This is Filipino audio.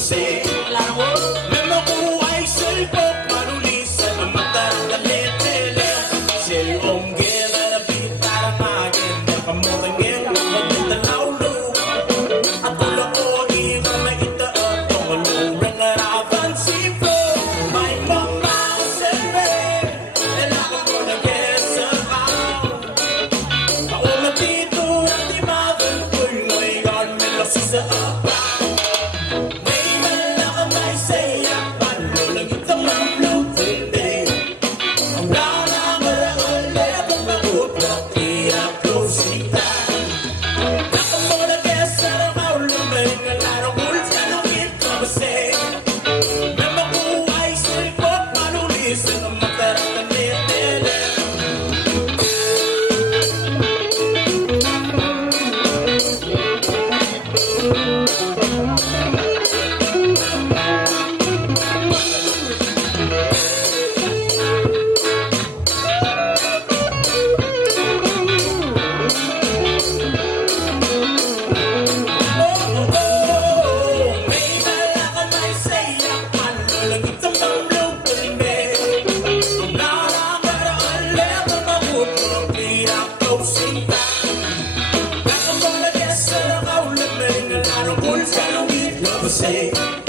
say, memang buhay silpok manulisan ang matang Teletelem. Silong gila na bitara magin, nakamurangin, magdalaulu. At tulak ko, ibang na itaot, tumalurang na raban sipro. May mamasilbe, nalaman ko na kesa kao. Kaunang dito at imagan ko'y ngayon, may lasi sa apa. Say